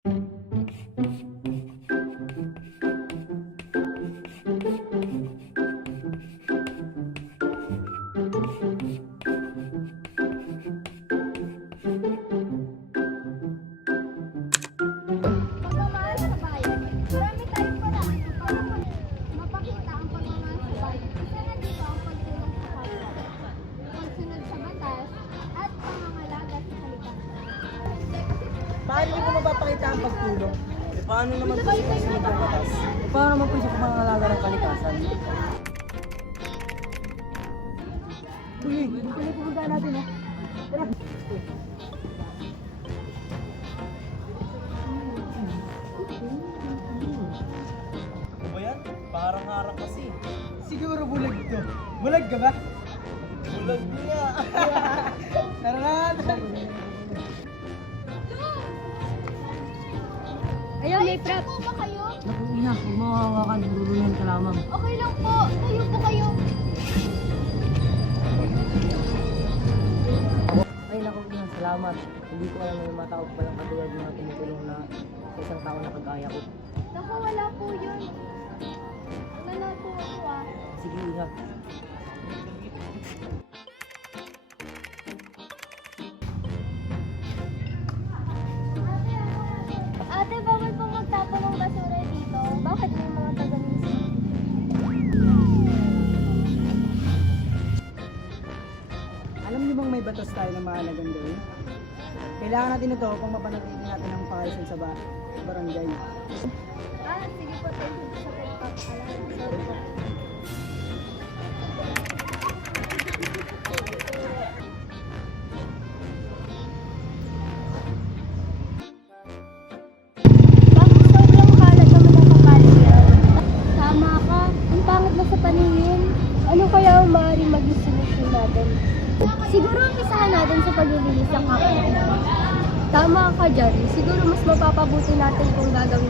Pagmamahal sa bayan. Marami tayong paraan para mapakita ang pagmamahal sa bayan. Isa na dito ang pagtulong sa kapwa, pagsunod sa batas, at pangangalaga sa kalikasan. Paano niyo po mapapakita ang pagtulong? Paano naman po yung sunod ng batas? Paano naman po siya pangangalaga ng kalikasan? Uy, dito na pupunta natin ha. Tara. Ano ba yan? Parang harap kasi. Siguro bulag ito. Bulag ka ba? Bulag niya. Tara na. Ayun, may prep. Po ba kayo? Naku ina, huwag mo hawakan. Burulunan ka lamang. Okay lang po. Tayo po kayo. Ay naku ina, salamat. Hindi ko alam na may mga tao palang katulad mo na tumutulong na sa isang tao na kagaya ko. Naku, wala po yun. Ano na po ako ah. Sige ingat. Ate, bawal po magtapon ng basura dito. Bakit may mga taga-munisip? Alam niyo bang may batas tayo na mahalagang gawin? Kailangan natin ito upang mapanatili natin ang pakaisan sa barangay. Sige po, thank you sa pagpapaalala. Sorry po. Bakit sobrang kalat naman ang kapaligiran? Tama ka. Ang pangit na sa paningin. Ano kaya ang maaaring maging solusyon natin? Siguro umpisahan natin sa paglilinis ng kapwa. Tama ka dyan. Siguro mas mapapabuti natin kung gagawin